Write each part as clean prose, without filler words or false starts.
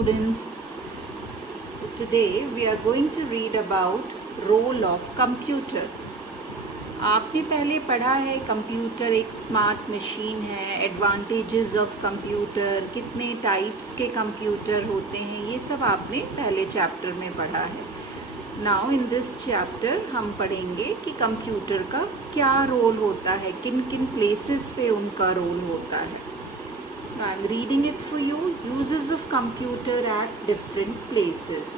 Students, so today we are going to read about role of computer. आपने पहले पढ़ा है कंप्यूटर एक स्मार्ट मशीन है, एडवांटेजेस ऑफ कंप्यूटर, कितने टाइप्स के कंप्यूटर होते हैं, ये सब आपने पहले चैप्टर में पढ़ा है. नाउ इन दिस चैप्टर हम पढ़ेंगे कि कंप्यूटर का क्या रोल होता है, किन किन प्लेसेस पे उनका रोल होता है. Now I am reading it for you. Uses of computer at different places.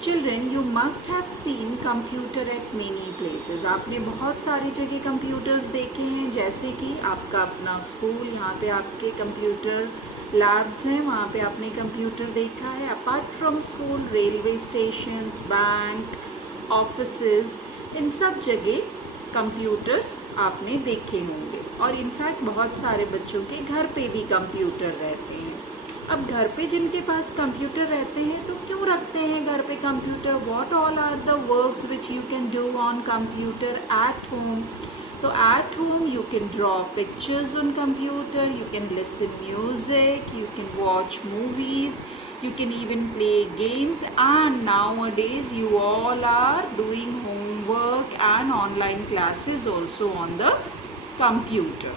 Children, you must have seen computer at many places. आपने बहुत सारी जगह कंप्यूटर्स देखे हैं, जैसे कि आपका अपना स्कूल, यहाँ पे आपके कंप्यूटर लैब्स हैं, वहाँ पे आपने कंप्यूटर देखा है. Apart from school, railway stations, bank, offices, इन सब जगह कंप्यूटर्स आपने देखे होंगे. और इनफैक्ट बहुत सारे बच्चों के घर पे भी कंप्यूटर रहते हैं. अब घर पे जिनके पास कंप्यूटर रहते हैं तो क्यों रखते हैं घर पे computer? What all are the works which you can do on computer at home? तो at home you can draw pictures on computer, you can listen music, you can watch movies, you can even play games, and nowadays you all are doing homework and online classes also on the computer.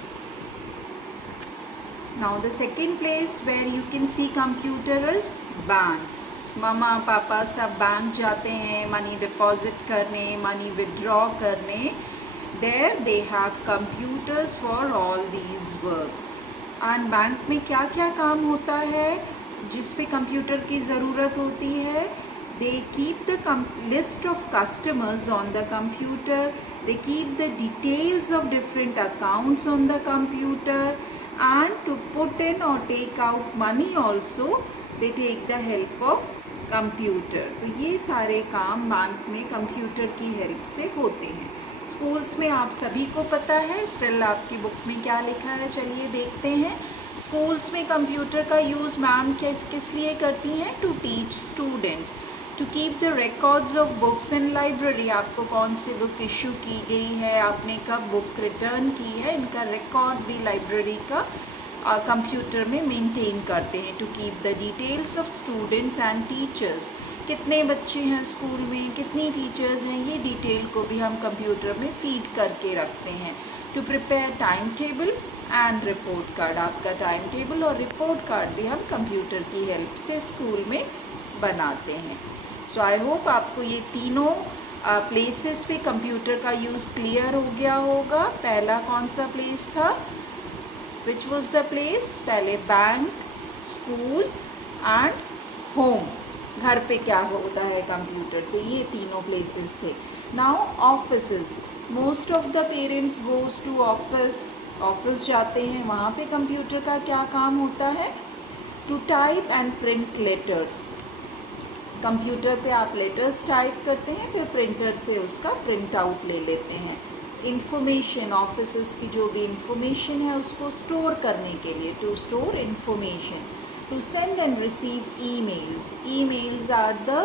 Now the second place where you can see computer is banks. मामा पापा सब bank जाते हैं money deposit करने, money withdraw करने. There they have computers for all these work. And bank में क्या क्या काम होता है जिस पे कंप्यूटर की ज़रूरत होती है? They keep the list of customers on the computer. They keep the details of different accounts on the computer. And to put in or take out money also, they take the help of computer. तो ये सारे काम bank में computer की help से होते हैं. Schools में आप सभी को पता है. स्टिल आपकी बुक में क्या लिखा है, चलिए देखते हैं. स्कूल्स में कंप्यूटर का यूज़ मैम किस लिए करती हैं? To teach students, to keep the records of books in library. आपको कौन सी बुक इशू की गई है, आपने कब बुक रिटर्न की है, इनका रिकॉर्ड भी लाइब्रेरी का कंप्यूटर में मेंटेन करते हैं. To keep the details of students and teachers, कितने बच्चे हैं स्कूल में, कितनी टीचर्स हैं, ये डिटेल को भी हम कंप्यूटर में फीड करके रखते हैं. To prepare time table and report card, आपका टाइम टेबल और रिपोर्ट कार्ड भी हम कंप्यूटर की हेल्प से स्कूल में बनाते हैं. सो आई होप आपको ये तीनों प्लेसेस पे कंप्यूटर का यूज़ क्लियर हो गया होगा. पहला कौन सा प्लेस था? Which was the place? पहले बैंक, स्कूल एंड होम. घर पे क्या होता है कंप्यूटर से, ये तीनों प्लेसेस थे. Now offices. Most of the parents goes to office जाते हैं. वहाँ पे कंप्यूटर का क्या काम होता है? To type and print letters. Computer पे आप लेटर्स टाइप करते हैं, फिर प्रिंटर से उसका प्रिंट आउट ले लेते हैं. इंफॉर्मेशन, ऑफिसेस की जो भी इंफॉर्मेशन है उसको स्टोर करने के लिए, to store information. To send and receive emails. Emails are the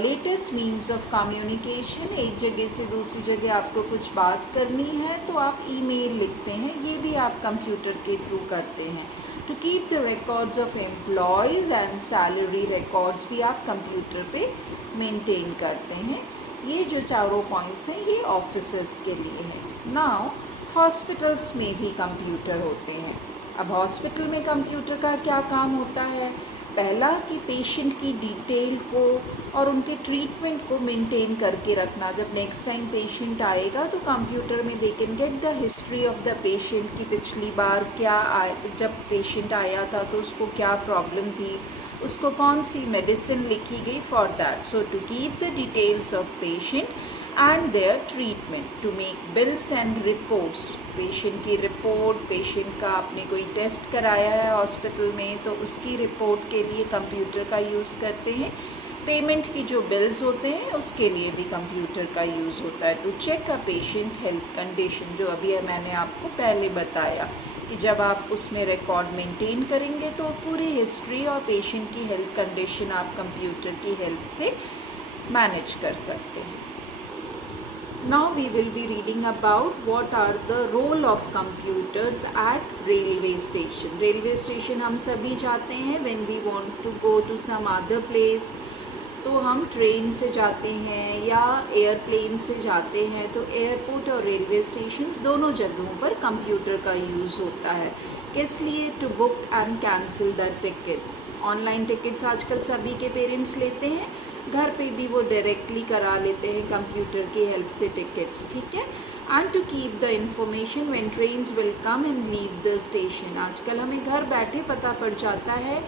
latest means of communication. एक जगह से दूसरी जगह आपको कुछ बात करनी है तो आप ईमेल लिखते हैं, ये भी आप कंप्यूटर के थ्रू करते हैं. To keep the records of employees and salary records भी आप कंप्यूटर पे मेंटेन करते हैं. ये जो चारों पॉइंट्स हैं ये ऑफिसेस के लिए हैं. नाउ हॉस्पिटल्स में भी कंप्यूटर होते हैं. अब हॉस्पिटल में कंप्यूटर का क्या काम होता है? पहला कि पेशेंट की डिटेल को और उनके ट्रीटमेंट को मेंटेन करके रखना. जब नेक्स्ट टाइम पेशेंट आएगा तो कंप्यूटर में they can get the history of the patient की पिछली बार क्या जब पेशेंट आया था तो उसको क्या प्रॉब्लम थी, उसको कौन सी मेडिसिन लिखी गई for that. So to keep the details of patient and their treatment. To make bills and reports. Patient की रिपोर्ट, पेशेंट का आपने कोई टेस्ट कराया है हॉस्पिटल में तो उसकी रिपोर्ट के लिए कंप्यूटर का यूज़ करते हैं. पेमेंट की जो बिल्स होते हैं उसके लिए भी कंप्यूटर का यूज़ होता है. To check a patient health condition, जो अभी मैंने आपको पहले बताया कि जब आप उसमें रिकॉर्ड मेंटेन करेंगे तो पूरी हिस्ट्री और पेशेंट की हेल्थ कंडीशन आप कंप्यूटर की हेल्प से मैनेज कर सकते हैं. Now we will be reading about what are the role of computers at railway station. Railway station हम सभी जाते हैं when we want to go to some other place. तो हम ट्रेन से जाते हैं या एयरप्लेन से जाते हैं, तो एयरपोर्ट और रेलवे स्टेशंस दोनों जगहों पर कंप्यूटर का यूज़ होता है. किस लिए? To book and cancel the tickets. Online tickets आजकल सभी के पेरेंट्स लेते हैं, घर पे भी वो डायरेक्टली करा लेते हैं कंप्यूटर की हेल्प से टिकट्स. ठीक है. And to keep the information when trains will come and leave the station. आजकल हमें घर बैठे पता पड़ जाता है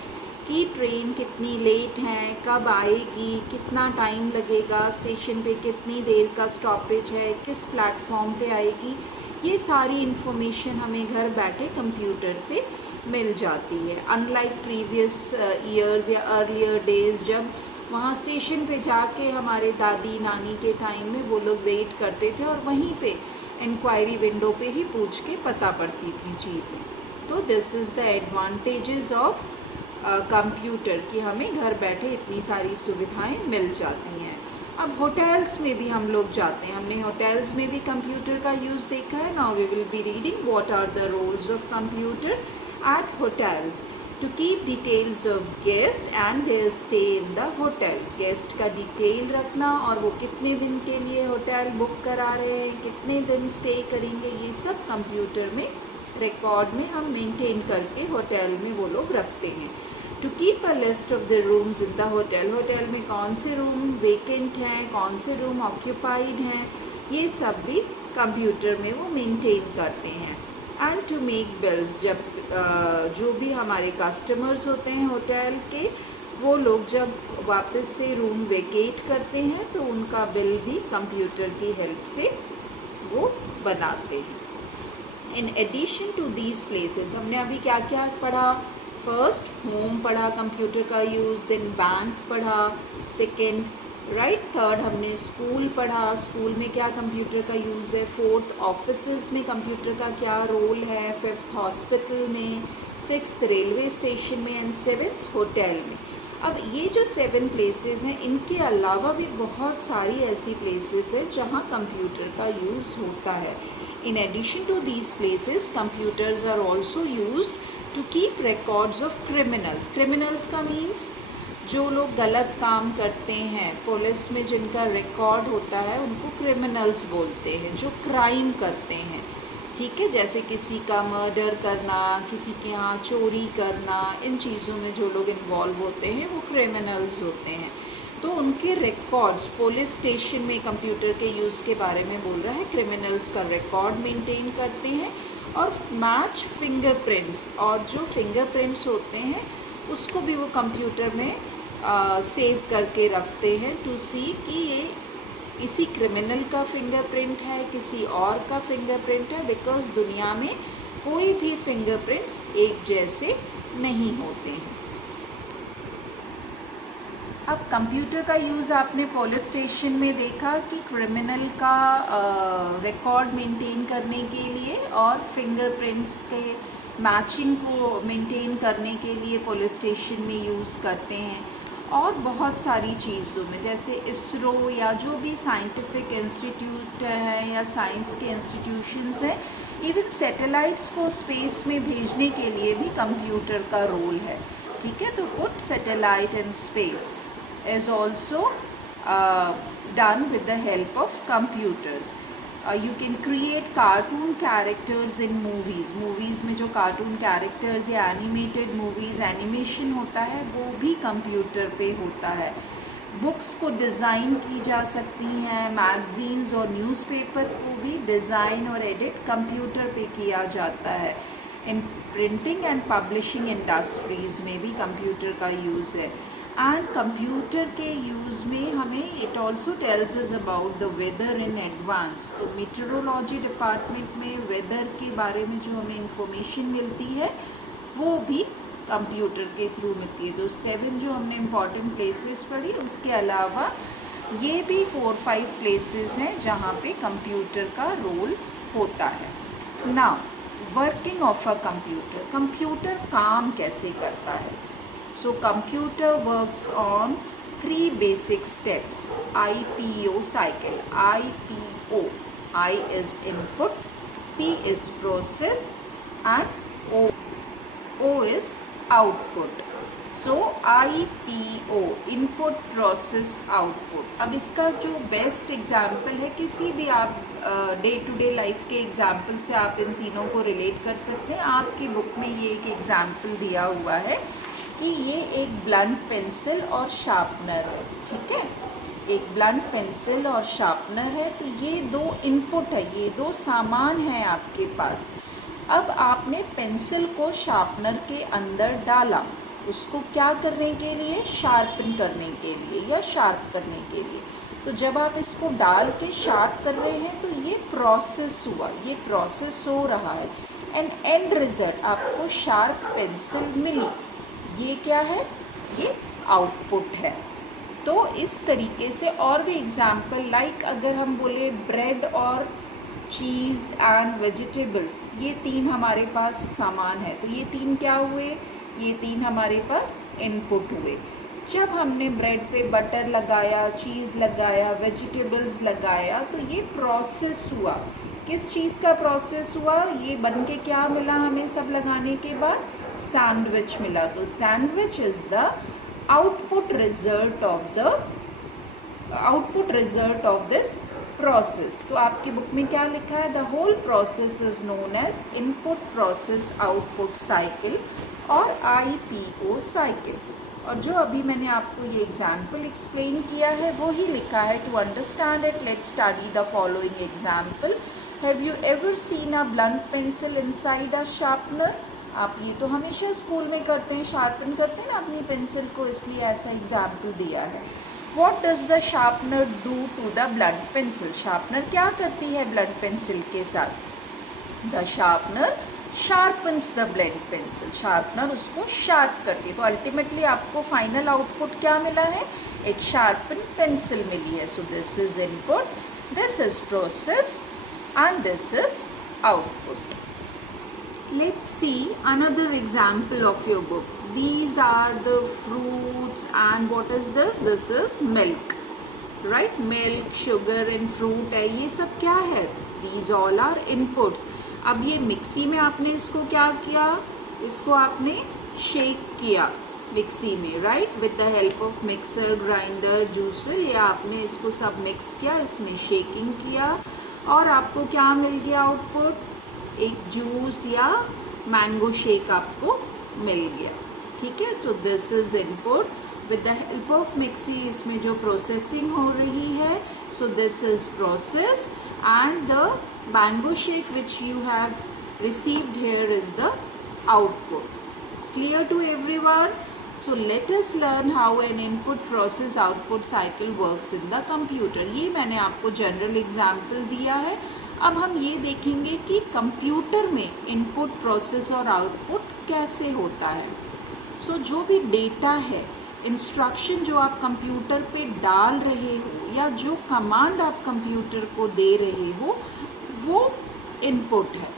कि ट्रेन कितनी लेट है, कब आएगी, कितना टाइम लगेगा, स्टेशन पे कितनी देर का स्टॉपेज है, किस प्लेटफॉर्म पे आएगी. ये सारी इन्फॉर्मेशन हमें घर बैठे कंप्यूटर से मिल जाती है. अनलाइक प्रीवियस ईयर्स या अर्लियर डेज, जब वहाँ स्टेशन पे जाके हमारे दादी नानी के टाइम में वो लोग वेट करते थे और वहीं पे इंक्वायरी विंडो पे ही पूछ के पता पड़ती थी चीज़ें. तो this is the advantages of computer कि हमें घर बैठे इतनी सारी सुविधाएं मिल जाती हैं. अब होटल्स में भी हम लोग जाते हैं, हमने होटल्स में भी कंप्यूटर का यूज़ देखा है. Now we will be reading what are the roles of computer at hotels. To keep details of guest and their stay in the hotel. Guest का डिटेल रखना और वो कितने दिन के लिए होटल बुक करा रहे हैं, कितने दिन स्टे करेंगे, ये सब कंप्यूटर में रिकॉर्ड में हम मेंटेन करके होटल में वो लोग रखते हैं. To keep a list of the rooms in the hotel. Hotel में कौन से रूम वेकेंट हैं, कौन से रूम ऑक्यूपाइड हैं, ये सब भी कंप्यूटर में वो मेंटेन करते हैं. And to make bills. जब जो भी हमारे कस्टमर्स होते हैं होटल के, वो लोग जब वापस से रूम वेकेट करते हैं तो उनका बिल भी कंप्यूटर की हेल्प से वो बनाते हैं. In addition to these places, हमने अभी क्या क्या पढ़ा? फर्स्ट होम पढ़ा कंप्यूटर का यूज़, देन बैंक पढ़ा, सेकेंड राइट, थर्ड हमने स्कूल पढ़ा, स्कूल में क्या कंप्यूटर का यूज़ है, फोर्थ ऑफिसेस में कंप्यूटर का क्या रोल है, फिफ्थ हॉस्पिटल में, सिक्स्थ रेलवे स्टेशन में एंड सेवेंथ होटल में. अब ये जो 7 प्लेसेस हैं, इनके अलावा भी बहुत सारी ऐसी प्लेसेस हैं जहाँ कंप्यूटर का यूज़ होता है. In addition to these places, computers are also used to keep records of criminals. Criminals का means जो लोग गलत काम करते हैं, पुलिस में जिनका रिकॉर्ड होता है उनको क्रिमिनल्स बोलते हैं, जो क्राइम करते हैं. ठीक है, जैसे किसी का मर्डर करना, किसी के यहाँ चोरी करना, इन चीज़ों में जो लोग इन्वॉल्व होते हैं वो क्रिमिनल्स होते हैं. तो उनके रिकॉर्ड्स, पुलिस स्टेशन में कंप्यूटर के यूज़ के बारे में बोल रहा है, क्रिमिनल्स का रिकॉर्ड मेंटेन करते हैं. और मैच फिंगरप्रिंट्स, और जो फिंगरप्रिंट्स होते हैं उसको भी वो कंप्यूटर में सेव करके रखते हैं टू सी कि ये इसी क्रिमिनल का फिंगरप्रिंट है, किसी और का फिंगरप्रिंट है, बिकॉज़ दुनिया में कोई भी फिंगरप्रिंट्स एक जैसे नहीं होते हैं. अब कंप्यूटर का यूज़ आपने पुलिस स्टेशन में देखा कि क्रिमिनल का रिकॉर्ड मेंटेन करने के लिए और फिंगरप्रिंट्स के मैचिंग को मेंटेन करने के लिए पुलिस स्टेशन में यूज़ करते हैं. और बहुत सारी चीज़ों में, जैसे इसरो या जो भी साइंटिफिक इंस्टीट्यूट है या साइंस के इंस्टीट्यूशंस हैं, इवन सैटेलाइट्स को स्पेस में भेजने के लिए भी कंप्यूटर का रोल है. ठीक है, तो put satellite in space is also done with the help of computers. You can create cartoon characters in movies. Movies में जो cartoon characters या animated movies, animation होता है वो भी कंप्यूटर पे होता है. बुक्स को डिज़ाइन की जा सकती हैं, मैगज़ीन्स और न्यूज़पेपर को भी डिज़ाइन और एडिट कंप्यूटर पे किया जाता है. इन प्रिंटिंग एंड पब्लिशिंग इंडस्ट्रीज़ में भी कंप्यूटर का यूज़ है. एंड कंप्यूटर के यूज़ में हमें it also tells us about the weather in advance. तो मीटरोलॉजी डिपार्टमेंट में वेदर के बारे में जो हमें इंफॉर्मेशन मिलती है वो भी कंप्यूटर के थ्रू मिलती है. तो 7 जो हमने इम्पॉर्टेंट प्लेसेस पढ़ी, उसके अलावा ये भी 4-5 प्लेसेस हैं जहाँ पे कंप्यूटर का रोल होता है. Now working of a computer. Computer काम कैसे करता है? So computer works on three basic steps. IPO cycle. IPO. I is input, P is process and O is output. So IPO, input process output. अब इसका जो best example है, किसी भी आप डे टू डे लाइफ के example से आप इन तीनों को रिलेट कर सकते हैं. आपकी बुक में ये एक एग्जाम्पल दिया हुआ है कि ये एक ब्लंट पेंसिल और शार्पनर है. ठीक है, एक ब्लंट पेंसिल और शार्पनर है. तो ये दो इनपुट है, ये दो सामान हैं आपके पास. अब आपने पेंसिल को शार्पनर के अंदर डाला, उसको क्या करने के लिए, शार्पन करने के लिए या शार्प करने के लिए. तो जब आप इसको डाल के शार्प कर रहे हैं तो ये प्रोसेस हुआ, ये प्रोसेस हो रहा है. एंड एंड रिजल्ट आपको शार्प पेंसिल मिली. ये क्या है, ये आउटपुट है. तो इस तरीके से और भी एग्जाम्पल, लाइक अगर हम बोले ब्रेड और चीज़ एंड वेजिटेबल्स, ये तीन हमारे पास सामान है. तो ये तीन क्या हुए, ये तीन हमारे पास इनपुट हुए. जब हमने ब्रेड पे बटर लगाया, चीज़ लगाया, वेजिटेबल्स लगाया, तो ये प्रोसेस हुआ. किस चीज़ का प्रोसेस हुआ, ये बन के क्या मिला हमें सब लगाने के बाद, सैंडविच मिला. तो sandwich is the output result of this process. तो आपकी बुक में क्या लिखा है, the whole process is known as input process output cycle और IPO साइकिल. और जो अभी मैंने आपको ये एग्जाम्पल एक्सप्लेन किया है वो ही लिखा है. To understand it, let's study the following example. Have you ever seen a blunt pencil inside a sharpener. आप ये तो हमेशा स्कूल में करते हैं, शार्पन करते हैं ना अपनी पेंसिल को, इसलिए ऐसा एग्जाम्पल दिया है. What does the sharpener do to the blunt pencil? Sharpener क्या करती है ब्लंट पेंसिल के साथ? The sharpener sharpens the blunt pencil. Sharpener उसको शार्प करती है. तो अल्टीमेटली आपको फाइनल आउटपुट क्या मिला है, एक शार्पन पेंसिल मिली है. So this is input, this is process and this is output. Let's see another example of your book. These are the fruits and what is this? This is milk, right? Milk, sugar and fruit है, ये सब क्या है? These all are inputs. अब ये mixie में आपने इसको क्या किया, इसको आपने शेक किया मिक्सी में, right, with the help of mixer, grinder, juicer. ये आपने इसको सब मिक्स किया, इसमें शेकिंग किया और आपको क्या मिल गया आउटपुट, एक जूस या मैंगो शेक आपको मिल गया. ठीक है, so this is input. With the help of mixie इसमें जो प्रोसेसिंग हो रही है, so this is process and the mango shake which you have received here is the output. Clear to everyone? So let us learn how an input process output cycle works in the computer. ये मैंने आपको general example दिया है. अब हम ये देखेंगे कि कंप्यूटर में इनपुट प्रोसेस और आउटपुट कैसे होता है. सो जो भी डेटा है, इंस्ट्रक्शन जो आप कंप्यूटर पे डाल रहे हो या जो कमांड आप कंप्यूटर को दे रहे हो, वो इनपुट है.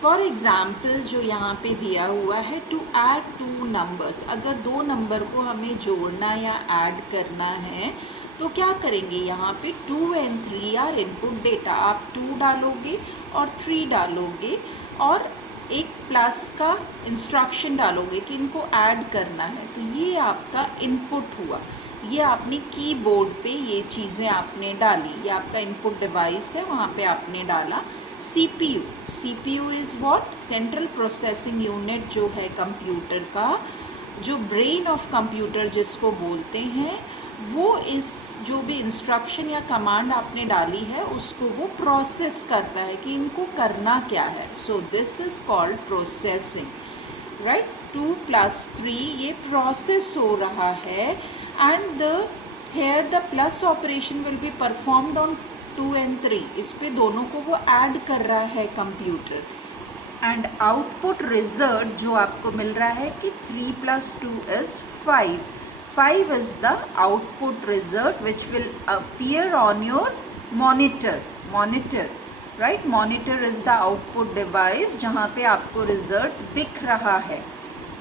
फॉर एग्ज़ाम्पल जो यहाँ पे दिया हुआ है, टू ऐड टू नंबर्स, अगर दो नंबर को हमें जोड़ना या ऐड करना है तो क्या करेंगे, यहाँ पे 2 and 3 आर इनपुट डेटा. आप 2 डालोगे और 3 डालोगे और एक प्लस का इंस्ट्रक्शन डालोगे कि इनको ऐड करना है. तो ये आपका इनपुट हुआ. ये आपने कीबोर्ड पे ये चीज़ें आपने डाली, ये आपका इनपुट डिवाइस है, वहाँ पे आपने डाला. CPU is what, central processing unit जो है कंप्यूटर का, जो ब्रेन ऑफ कंप्यूटर जिसको बोलते हैं, वो इस जो भी इंस्ट्रक्शन या कमांड आपने डाली है उसको वो प्रोसेस करता है कि इनको करना क्या है. So this is called processing, right. 2 + 3 ये प्रोसेस हो रहा है and here the plus operation will be performed on 2 and 3. इस पे दोनों को वो ऐड कर रहा है कंप्यूटर. एंड आउटपुट रिजल्ट जो आपको मिल रहा है कि 3 + 2 is 5. 5 is the output result which will appear on your monitor, right? Monitor is the output device जहाँ पे आपको रिजल्ट दिख रहा है.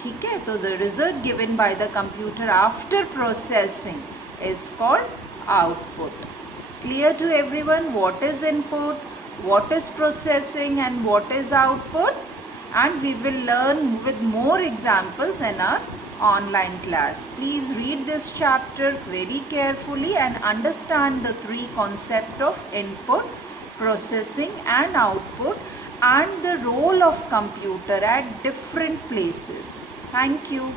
ठीक है, तो the result given by the computer after processing is called output. Clear to everyone what is input, what is processing and what is output, and we will learn with more examples in our online class. Please read this chapter very carefully and understand the three concepts of input, processing and output, and the role of computer at different places. Thank you.